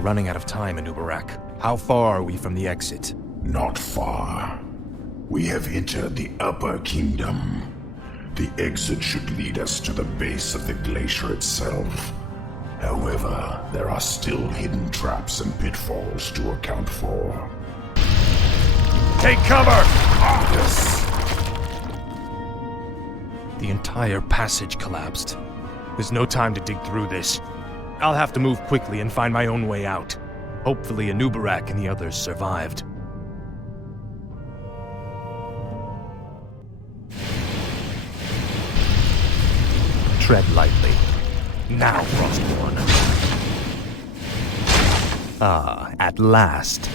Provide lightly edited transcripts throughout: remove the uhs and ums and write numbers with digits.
we're running out of time in Ubarak. How far are we from the exit? Not far. We have entered the Upper Kingdom. The exit should lead us to the base of the glacier itself. However, there are still hidden traps and pitfalls to account for. Take cover! Yes. The entire passage collapsed. There's no time to dig through this. I'll have to move quickly and find my own way out. Hopefully Anubarak and the others survived. Tread lightly. Now, Frostborn. Ah, at last.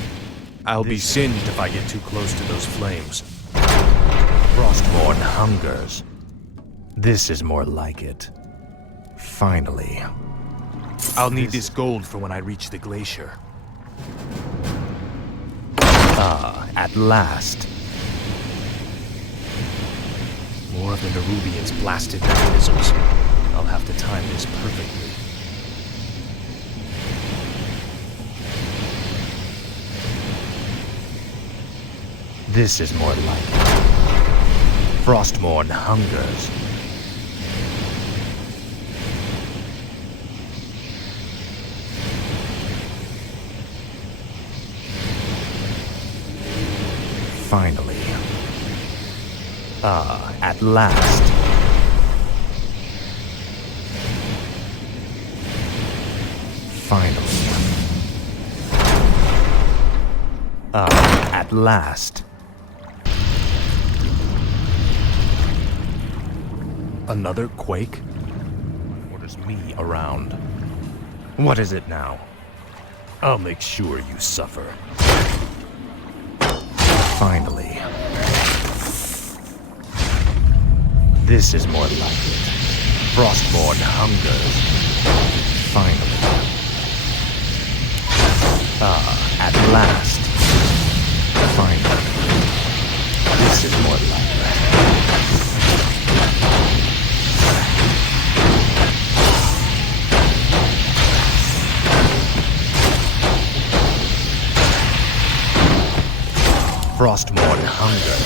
I'll be singed if I get too close to those flames. Frostborn hungers. This is more like it. Finally. I'll need this gold for when I reach the glacier. Ah, at last. More of the Nerubians' blasted mechanisms. I'll have to time this perfectly. This is more like it. Frostmourne hungers. Finally. Ah, at last. Finally. Ah, at last. Another quake? Orders me around. What is it now? I'll make sure you suffer. Finally. This is more like it. Frostborn hungers. Finally. Ah, at last. Finally. This is more like it. Frostmourne hunger.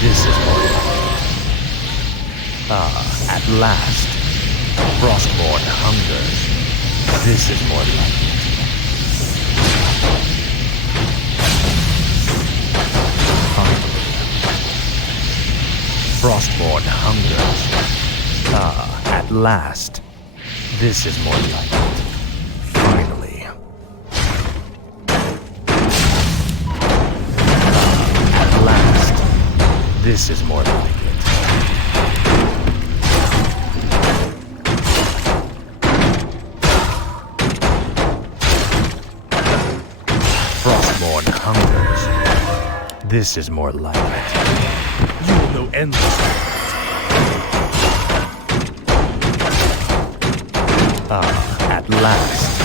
This is more like it. Ah, at last. Frostmourne hungers. This is more like it. Finally. Frostmourne hungers. Ah, at last. This is more like it. Finally. At last. This is more like it. Frostmourne hungers. This is more like it. You will know endlessly. Ah, at last.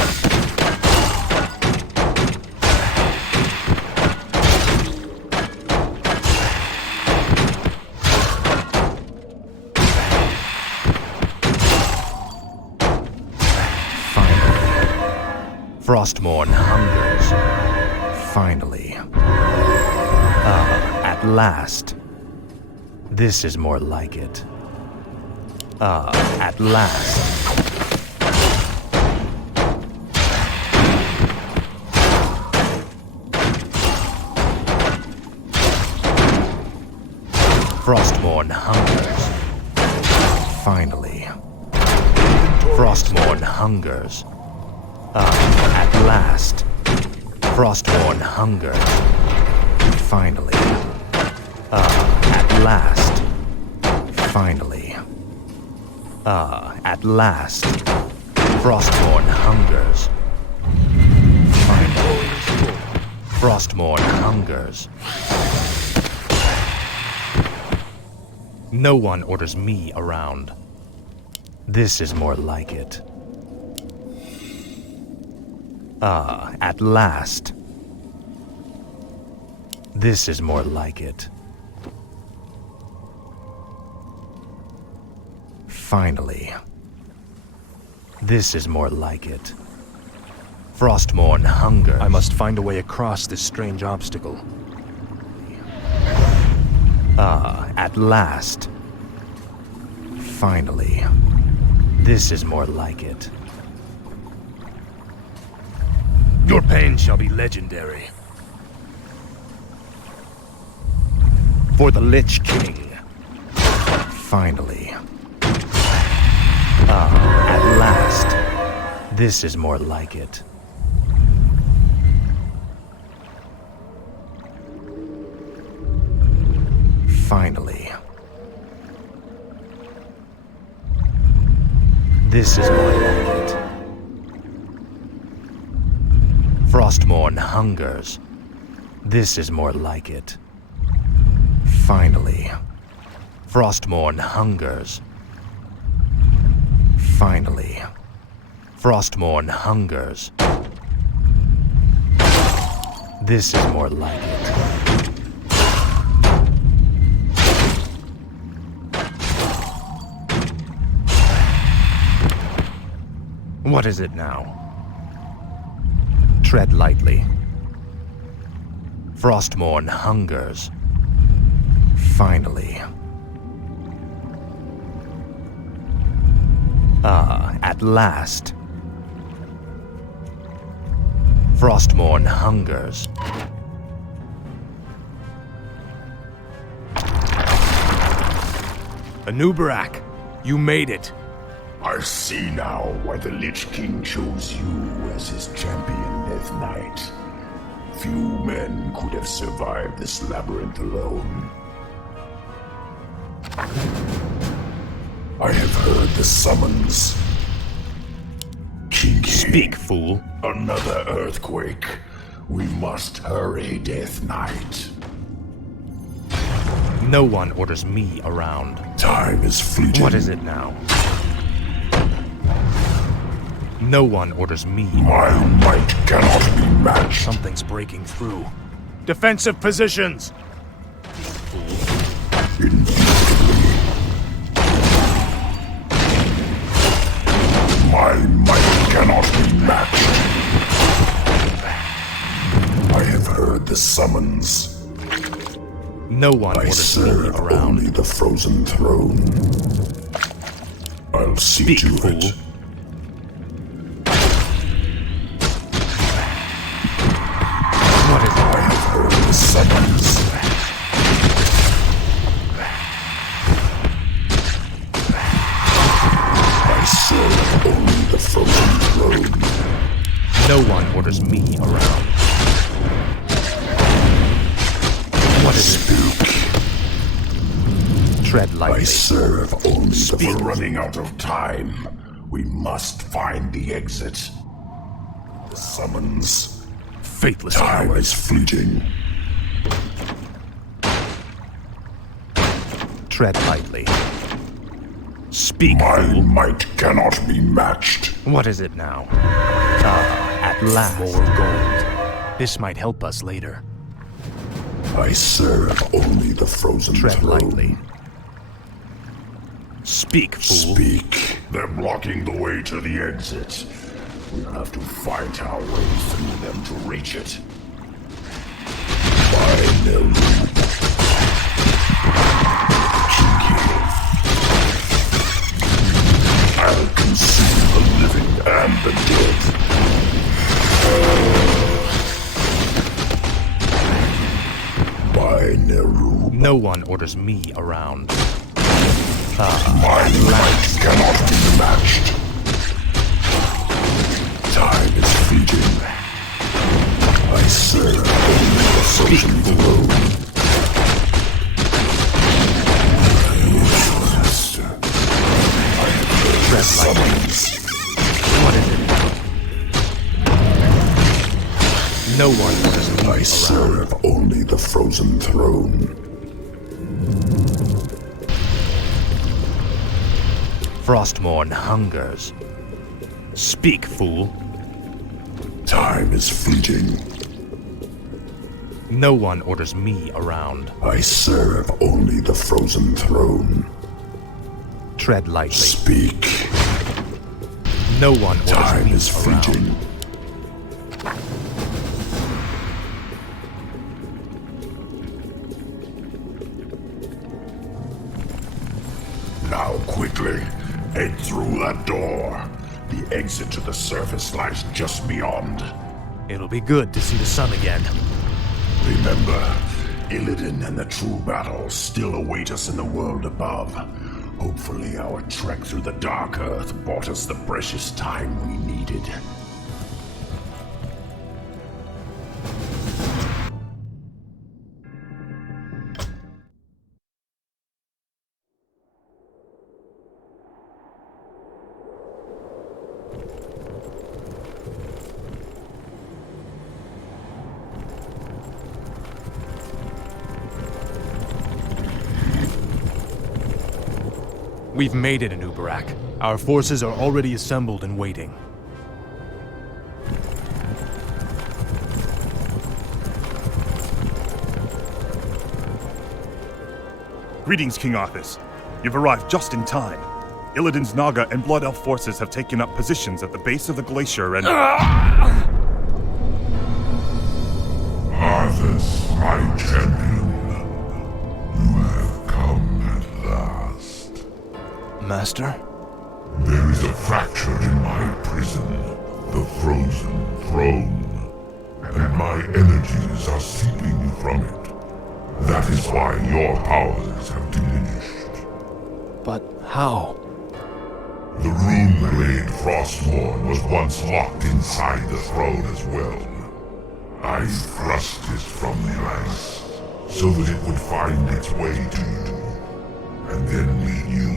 Finally. Frostmourne hungers. Finally. Ah, at last. This is more like it. Ah, at last. Frostmourne hungers. Finally. Frostmourne hungers. Ah, at last. Frostmourne hungers. Finally. Ah, at last. Finally. Ah, at last. Frostmourne hungers. Finally. Frostmourne hungers. No one orders me around. This is more like it. Ah, at last. This is more like it. Finally. This is more like it. Frostmourne hungers. I must find a way across this strange obstacle. Ah, at last. Finally. This is more like it. Your pain shall be legendary. For the Lich King. Finally. Ah, at last. This is more like it. Finally. This is more like it. Frostmourne hungers. This is more like it. Finally. Frostmourne hungers. Finally. Frostmourne hungers. This is more like it. What is it now? Tread lightly. Frostmourne hungers. Finally. Ah, at last. Frostmourne hungers. Anubarak, you made it. I see now why the Lich King chose you as his champion, Death Knight. Few men could have survived this labyrinth alone. I have heard the summons. Kinky. Speak, fool. Another earthquake. We must hurry, Death Knight. No one orders me around. Time is fleeting. What is it now? No one orders me. My might cannot be matched. Something's breaking through. Defensive positions! Indubitably. My might cannot be matched. I have heard the summons. No one I orders me serve around. only the frozen throne. I'll see Speak, to fool. it. What is it? I have heard the summons. I serve only the frozen throne. No one orders me around. What is Speak. it? Tread I lightly. serve only Speak. the running out of time. We must find the exit. The summons. Faithless Time coward. is fleeting. Tread lightly. Speak, My fool. might cannot be matched. What is it now? Ah, at last. More gold. This might help us later. I serve only the frozen Tread throne. lightly. Speak, fool. Speak. They're blocking the way to the exit. We'll have to fight our way through them to reach it. By no loop. Kinky. I'll consume the living and the dead. By Neru. No one orders me around. My might cannot be matched. Time is fleeting. I serve only the frozen throne. I have heard the summons. What is it? No one orders me I around. serve only the frozen throne. Frostmourne hungers. Speak, fool. Time is fleeting. No one orders me around. I serve only the frozen throne. Tread lightly. Speak. No one orders Time me is around. fleeting. Now quickly, head through that door. The exit to the surface lies just beyond. It'll be good to see the sun again. Remember, Illidan and the true battle still await us in the world above. Hopefully our trek through the Dark Earth bought us the precious time we needed. We've made it in Ubarak. Our forces are already assembled and waiting. Greetings, King Arthas. You've arrived just in time. Illidan's Naga and Blood Elf forces have taken up positions at the base of the glacier and... Arthas, my champion. You have come at last. Master? There is a fracture in my prison, the Frozen Throne, and my energies are seeping from it. That is why your powers have diminished. But how? The rune-blade Frostmourne was once locked inside the throne as well. I thrust it from the ice, so that it would find its way to you, and then lead you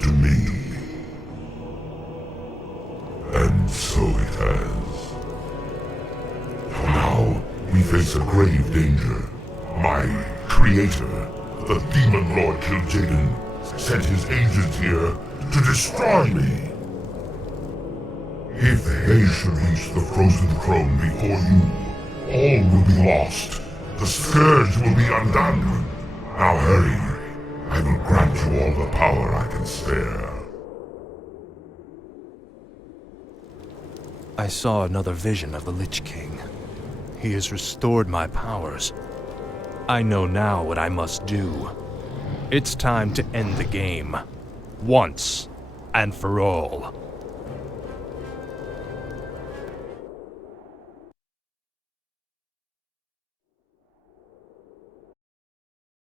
to me. And so it has. Now, we face a grave danger. My creator, the Demon Lord Kil'jaeden, sent his agents here to destroy me. If they should reach the Frozen Throne before you, all will be lost. The Scourge will be undone. Now hurry. I will grant you all the power I can spare. I saw another vision of the Lich King. He has restored my powers. I know now what I must do. It's time to end the game. Once and for all.